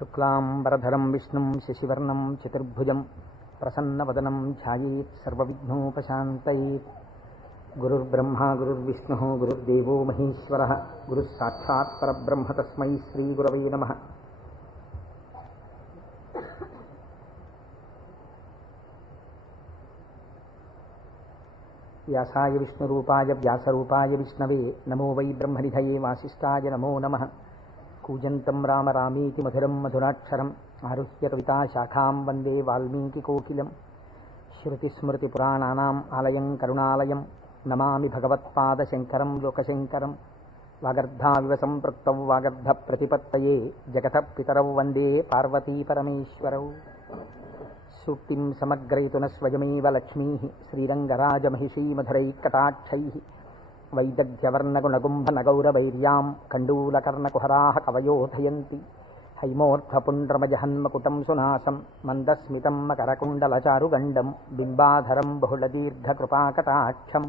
శుక్లాంబరధరం విష్ణుం శశివర్ణం చతుర్భుజం ప్రసన్నవదనం ధ్యాయేత్ సర్వవిఘ్నోపశాంతయేత్. గురుర్బ్రహ్మా గురుర్విష్ణుః గురుర్దేవో మహేశ్వరః గురుః సాక్షాత్ పరబ్రహ్మ తస్మై శ్రీగురవే నమః. వ్యాసాయ విష్ణురూపాయ వ్యాసరూపాయ విష్ణవే నమో వై బ్రహ్మనిధయే వాసిష్ఠాయ నమో నమః. కూజంతం రామ రామేతి మధురం మధురాక్షరం ఆరుహ్య కవితాశాఖాం వందే వాల్మీకికోకిలం. శృతిస్మృతిపురాణానాం ఆలయం కరుణాలయం నమామి భగవత్పాదశంకరం లోకశంకరం. వాగర్ధావివ సంపృక్తౌ వాగర్ధప్రతిపత్తయే జగతః పితరౌ వందే పార్వతీపరమేశ్వరౌ. సూక్తిం సమగ్రయతున స్వయమేవ లక్ష్మీః శ్రీరంగరాజమహిషీమధురైకటాక్షైః. వైదగ్ధ్యవర్ణగుణగుంభనగౌరవైర్యాం కండూలకర్ణకుహరాः కవయోధయంతి. హైమోర్ధ్వపుండ్రమజహన్మకుటం సునాశం మందస్మితం మకరకుండలచారుగండం బింబాధరం బహుళదీర్ఘకృపాకటాక్షం.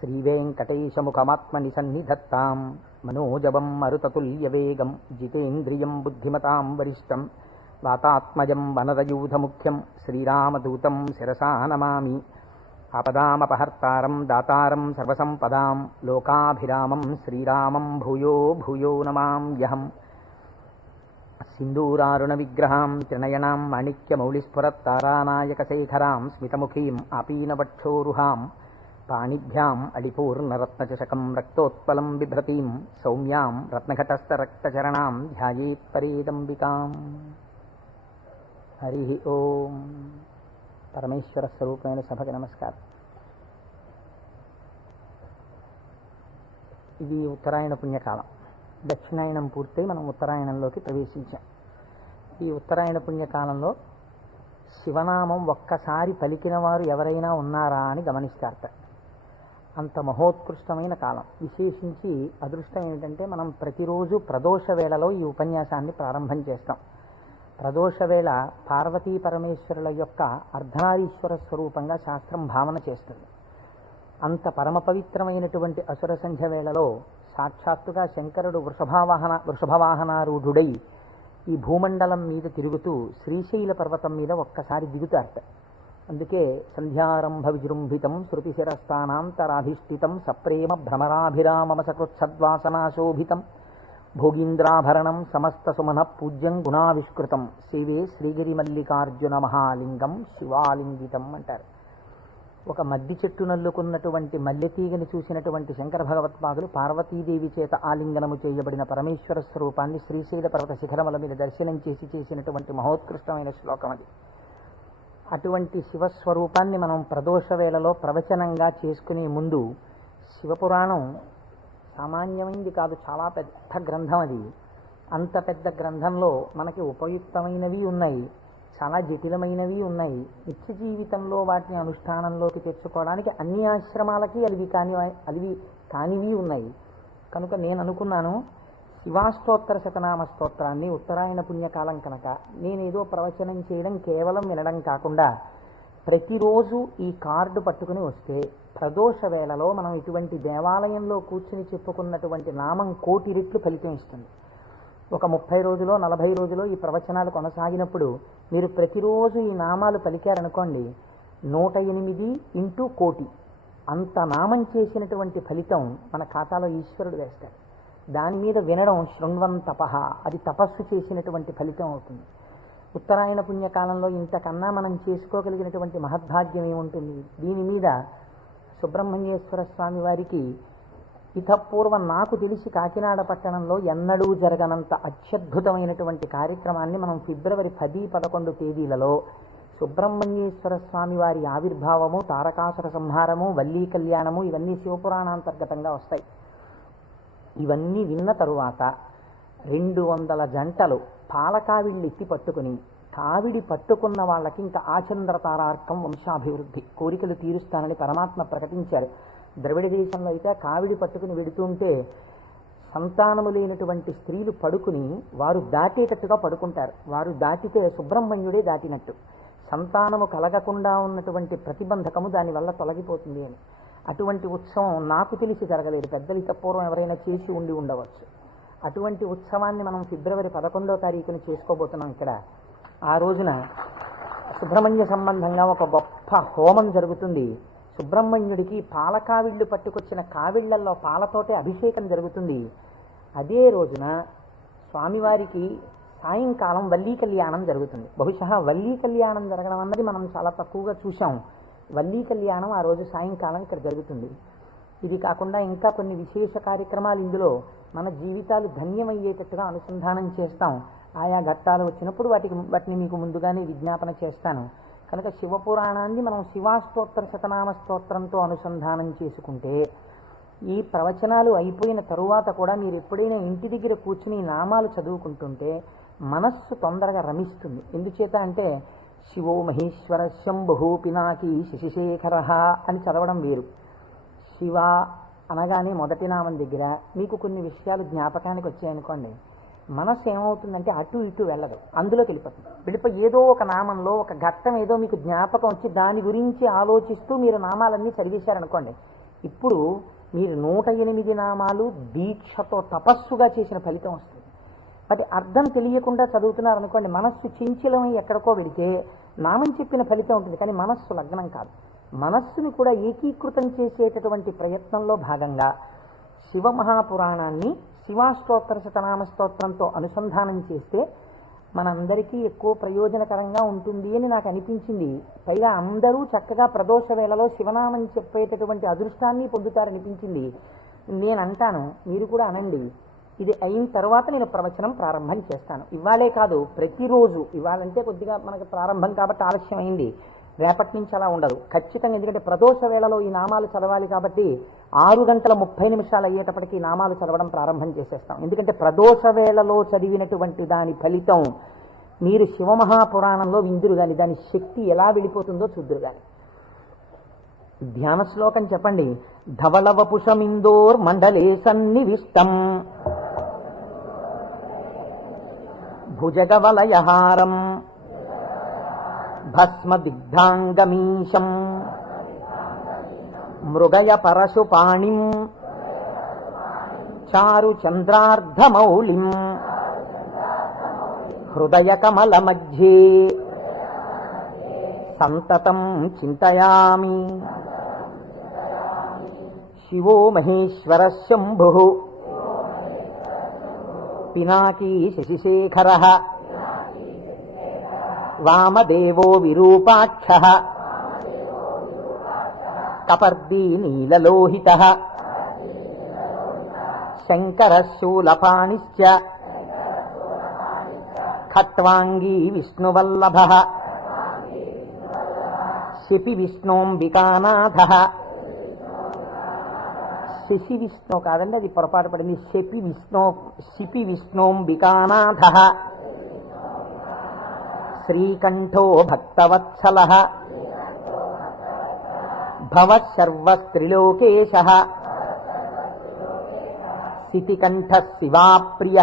శ్రీవేంకటేశముఖమాత్మని సన్నిధత్తాం మనోజవం మరుతతుల్యవేగం జితేంద్రియం బుద్ధిమతాం వరిష్టం. వాతాత్మజం వనరయూధముఖ్యం శ్రీరామదూతం శిరసా నమామి. ఆపదామపహర్తారం దాతారం సర్వసంపదాం లోకాభిరామం శ్రీరామం భూయో భూయో నమామ్యహం. సింధూరారుణ విగ్రహాం త్రినయనాం మాణిక్యమౌళిస్ఫురత్తారానాయకశేఖరాం స్మితముఖీం ఆపీనవక్షోరుహాం. పాణిభ్యాం అడిపూర్ణరత్నచషకం రక్తోత్పలం బిభ్రతీం సౌమ్యాం రత్నఘటస్థరక్తచరణాం ధ్యాయేత్పరేదంబికాం. హరి ఓం. పరమేశ్వర స్వరూపమైన సభకి నమస్కారం. ఇది ఉత్తరాయణ పుణ్యకాలం. దక్షిణాయనం పూర్తయి మనం ఉత్తరాయణంలోకి ప్రవేశించాం. ఈ ఉత్తరాయణ పుణ్యకాలంలో శివనామం ఒక్కసారి పలికిన వారు ఎవరైనా ఉన్నారా అని గమనిస్తారట. అంత మహోత్కృష్టమైన కాలం. విశేషించి అదృష్టం ఏమిటంటే మనం ప్రతిరోజు ప్రదోష వేళలో ఈ ఉపన్యాసాన్ని ప్రారంభం చేస్తాం. ప్రదోష వేళ పార్వతీ పరమేశ్వరుల యొక్క అర్ధనారీశ్వర స్వరూపంగా శాస్త్రం భావన చేస్తుంది. అంత పరమ పవిత్రమైనటువంటి అసుర సంధ్య వేళలో సాక్షాత్తుగా శంకరుడు వృషభవాహనారూఢుడై ఈ భూమండలం మీద తిరుగుతూ శ్రీశైల పర్వతం మీద ఒక్కసారి దిగుతారట. అందుకే సంధ్యారంభ విజృంభితం శృతిశిరస్థానాంతరాధిష్ఠితం సప్రేమ భ్రమరాభిరామమసకృత్సద్వాసనాశోభితం భోగీంద్రాభరణం సమస్త సుమన పూజ్యం గుణావిష్కృతం సేవే శ్రీగిరి మల్లికార్జున మహాలింగం శివాలింగితం అంటారు. ఒక మద్ది చెట్టు నల్లుకున్నటువంటి మల్లెతీగని చూసినటువంటి శంకర భగవత్పాదులు పార్వతీదేవి చేత ఆలింగనము చేయబడిన పరమేశ్వర స్వరూపాన్ని శ్రీశైల పర్వత శిఖరముల మీద దర్శనం చేసినటువంటి మహోత్కృష్టమైన శ్లోకం అది. అటువంటి శివస్వరూపాన్ని మనం ప్రదోష వేళలో ప్రవచనంగా చేసుకునే ముందు శివపురాణం సామాన్యమైనది కాదు, చాలా పెద్ద గ్రంథం అది. అంత పెద్ద గ్రంథంలో మనకి ఉపయుక్తమైనవి ఉన్నాయి, చాలా జటిలమైనవి ఉన్నాయి. నిత్య జీవితంలో వాటిని అనుష్ఠానంలోకి తెచ్చుకోవడానికి అన్ని ఆశ్రమాలకి అలివి కానివి ఉన్నాయి. కనుక నేను అనుకున్నాను, శివాష్టోత్తర శతనామ స్తోత్రాన్ని ఉత్తరాయణ పుణ్యకాలం కనుక నేనేదో ప్రవచనం చేయడం కేవలం వినడం కాకుండా ప్రతిరోజు ఈ కార్డు పట్టుకుని వస్తే ప్రదోష వేళలో మనం ఇటువంటి దేవాలయంలో కూర్చుని చెప్పుకున్నటువంటి నామం 1,000,000 రెట్లు ఫలితం ఇస్తుంది. ఒక 30 రోజులో 40 రోజులో ఈ ప్రవచనాలు కొనసాగినప్పుడు మీరు ప్రతిరోజు ఈ నామాలు పలికారనుకోండి, 108 × 1,000,000 అంత నామం చేసినటువంటి ఫలితం మన ఖాతాలో ఈశ్వరుడు వేస్తాడు. దాని మీద వినడం శృణ్వం తపః, అది తపస్సు చేసినటువంటి ఫలితం అవుతుంది. ఉత్తరాయణ పుణ్యకాలంలో ఇంతకన్నా మనం చేసుకోగలిగినటువంటి మహద్భాగ్యం ఏముంటుంది? దీని మీద సుబ్రహ్మణ్యేశ్వర స్వామి వారికి ఇతపూర్వం నాకు తెలిసి కాకినాడ పట్టణంలో ఎన్నడూ జరగనంత అత్యద్భుతమైనటువంటి కార్యక్రమాన్ని మనం ఫిబ్రవరి 10, 11 తేదీలలో సుబ్రహ్మణ్యేశ్వర స్వామి వారి ఆవిర్భావము, తారకాసుర సంహారము, వల్లీ కళ్యాణము ఇవన్నీ శివపురాణాంతర్గతంగా వస్తాయి. ఇవన్నీ విన్న తరువాత 200 జంటలు పాలకావిళ్ళు ఎత్తి పట్టుకుని, కావిడి పట్టుకున్న వాళ్ళకి ఇంకా ఆచంద్రతారార్కం వంశాభివృద్ధి కోరికలు తీరుస్తానని పరమాత్మ ప్రకటించారు. ద్రవిడ దేశంలో అయితే కావిడి పట్టుకుని వెడుతుంటే సంతానము లేనటువంటి స్త్రీలు పడుకుని వారు దాటేటట్టుగా పడుకుంటారు. వారు దాటితే సుబ్రహ్మణ్యుడే దాటినట్టు. సంతానము కలగకుండా ఉన్నటువంటి ప్రతిబంధకము దానివల్ల తొలగిపోతుంది అని. అటువంటి ఉత్సవం నాకు తెలిసి జరగలేదు. పెద్దలు పూర్వం ఎవరైనా చేసి ఉండవచ్చు. అటువంటి ఉత్సవాన్ని మనం ఫిబ్రవరి 11వ తారీఖున చేసుకోబోతున్నాం ఇక్కడ. ఆ రోజున సుబ్రహ్మణ్య సంబంధంగా ఒక గొప్ప హోమం జరుగుతుంది. సుబ్రహ్మణ్యుడికి పాలకావిళ్ళు పట్టుకొచ్చిన కావిళ్లల్లో పాలతోటే అభిషేకం జరుగుతుంది. అదే రోజున స్వామివారికి సాయంకాలం వల్లీ కళ్యాణం జరుగుతుంది. బహుశా వల్లీ కళ్యాణం జరగడం అన్నది మనం చాలా తక్కువగా చూసాం. వల్లీ కళ్యాణం ఆ రోజు సాయంకాలం ఇక్కడ జరుగుతుంది. ఇది కాకుండా ఇంకా కొన్ని విశేష కార్యక్రమాలు ఇందులో మన జీవితాలు ధన్యమయ్యేటట్టుగా అనుసంధానం చేస్తాం. ఆయా ఘట్టాలు వచ్చినప్పుడు వాటిని మీకు ముందుగానే విజ్ఞాపన చేస్తాను. కనుక శివపురాణాన్ని మనం శివాస్తోత్ర శతనామ స్తోత్రంతో అనుసంధానం చేసుకుంటే ఈ ప్రవచనాలు అయిపోయిన తరువాత కూడా మీరు ఎప్పుడైనా ఇంటి దగ్గర కూర్చుని నామాలు చదువుకుంటుంటే మనస్సు తొందరగా రమిస్తుంది. ఎందుచేత అంటే శివో మహేశ్వర శంభు పినాకి శశిశేఖర అని చదవడం వేరు. శివ అనగానే మొదటి నామం దగ్గర మీకు కొన్ని విషయాలు జ్ఞాపకానికి వచ్చాయనుకోండి, మనస్సు ఏమవుతుందంటే అటు ఇటు వెళ్ళదు, అందులోకి వెళ్ళిపోయి ఏదో ఒక నామంలో ఒక ఘట్టం ఏదో మీకు జ్ఞాపకం వచ్చి దాని గురించి ఆలోచిస్తూ మీరు నామాలన్నీ చదివేశారనుకోండి, ఇప్పుడు మీరు 108 నామాలు దీక్షతో తపస్సుగా చేసిన ఫలితం వస్తుంది. వాటి అర్థం తెలియకుండా చదువుతున్నారనుకోండి, మనస్సు చించలమై ఎక్కడికో వెళితే నామం చెప్పిన ఫలితం ఉంటుంది, కానీ మనస్సు లగ్నం కాదు. మనస్సుని కూడా ఏకీకృతం చేసేటటువంటి ప్రయత్నంలో భాగంగా శివమహాపురాణాన్ని శివాష్టోత్తర శతనామ స్తోత్రంతో అనుసంధానం చేస్తే మనందరికీ ఎక్కువ ప్రయోజనకరంగా ఉంటుంది అని నాకు అనిపించింది. పైగా అందరూ చక్కగా ప్రదోష వేళలో శివనామం చెప్పేటటువంటి అదృష్టాన్ని పొందుతారనిపించింది. నేను అంటాను, మీరు కూడా అనండి. ఇది అయిన తర్వాత నేను ప్రవచనం ప్రారంభం చేస్తాను. ఇవాళే కాదు, ప్రతిరోజు. ఇవాళంటే కొద్దిగా మనకి ప్రారంభం కాబట్టి ఆలస్యం అయింది, రేపటి నుంచి అలా ఉండదు ఖచ్చితంగా. ఎందుకంటే ప్రదోష వేళలో ఈ నామాలు చదవాలి కాబట్టి 6:30 అయ్యేటప్పటికి ఈ నామాలు చదవడం ప్రారంభం చేసేస్తాం. ఎందుకంటే ప్రదోష వేళలో చదివినటువంటి దాని ఫలితం మీరు శివమహాపురాణంలో విందురు కానీ దాని శక్తి ఎలా వెళ్ళిపోతుందో చూద్దురు కానీ. ధ్యాన శ్లోకం చెప్పండి. ధవళవపుషమిందోర్ మండలే సన్నివిష్టం భుజగవలయహారం భస్మదిగ్ధాంగమీశం మృగయ పరశుపాణిం చారు చంద్రార్ధమౌళిం హృదయ కమల మధ్యే సంతతం చింతయామి. శివో మహేశ్వర శంభు పినాకీ శశిశేఖర వామదేవో విరూపాక్ష కపర్దీ నీలలోహిత శంకర శూలపాణిశ్చ ఖట్వాంగీ విష్ణువల్లభ శిపి విష్ణోంబికానాథ. శశి విష్ణు కాదండి, అది పొరపాటు పడింది. శిపి విష్ణోంబికానాథ శ్రీకంఠో భక్తవత్సల భవశర్వస్త్రిలోకేశ సితికంఠ శివాప్రియ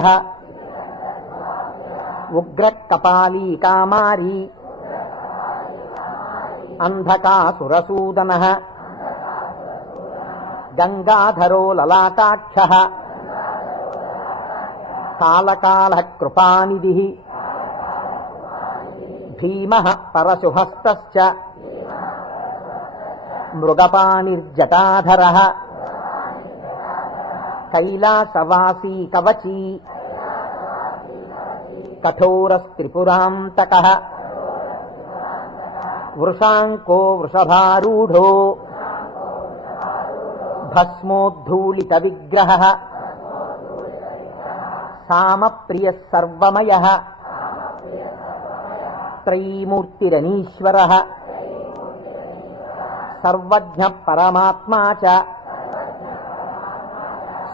ఉగ్రకపాలీ కామారీ అంధకాసురసూదన గంగాధరో లలాటాక్ష కాలకాల కృపానిధి భీమ పరశుహస్త మృగపాణిర్జటాధర కైలాసవాసీ కవచీ కఠోరస్త్రిపురాంతక వృషాంకో వృషభారూఢో భస్మోద్ధూళిత విగ్రహ సామప్రియ సర్వమయ త్రైమూర్తిరనీశ్వర సర్వజ్ఞ పరమాత్మా చ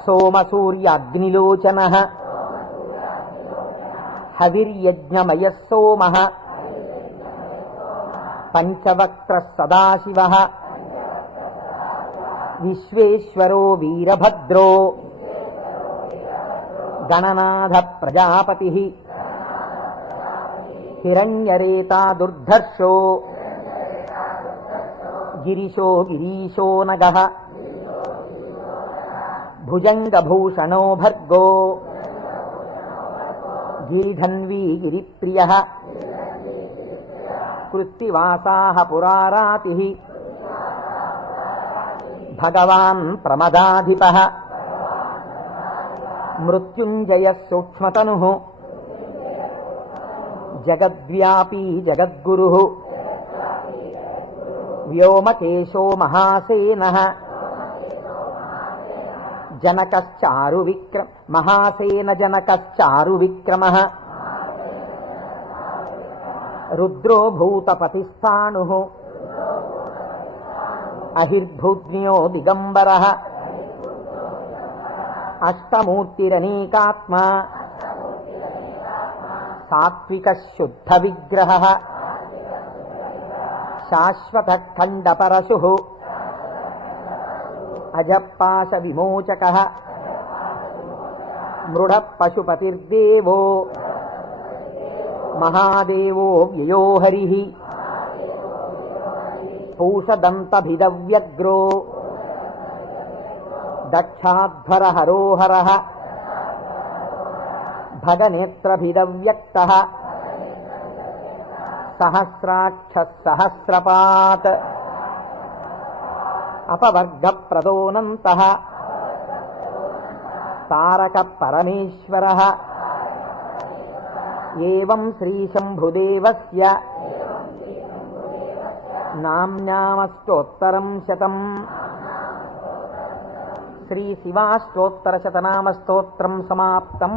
సోమసూర్యాగ్నిలోచన హవిర్యజ్ఞమయ సోమ పంచవక్త్ర సదాశివ విశ్వేశ్వరో వీరభద్రో గణనాథ ప్రజాపతి హిరణ్యరేతా దుర్ధర్షో గిరిశో గిరీశో నగః భుజంగభూషణో భర్గో గిరిధన్వీ గిరిప్రియ కృత్తివాసాః పురారాతిః భగవాన్ ప్రమదాధిపః మృత్యుంజయః సూక్ష్మతనుః జగద్వ్యాపీ జగద్గురుః వ్యోమకేశో మహాసేనః మహాసేన జనకశ్చారు విక్రమః రుద్రో భూతపతిస్థాణుః అహిర్భూజ్ఞో దిగంబరః అష్టమూర్తిరనేకాత్మా సాత్విక శుద్ధ విగ్రహః శాశ్వత ఖండ పరశుః అజపాశ విమోచకః మృఢ పశుపతిర్దేవో మహాదేవో వ్యయో హరిః పూషదంతభిదవ్యగ్రో దక్షాధ్వర హరోహరః భగనేత్రభిదవ్యక్తః సహస్రాక్ష సహస్రపాత్ అపవర్గ ప్రదోనంతః తారక పరమేశ్వరః ఏవం శ్రీశంభుదేవస్య నామ్నామస్తోత్తరం శతం. శ్రీ శివాష్టోత్తర శతనామ స్తోత్రం సమాప్తం.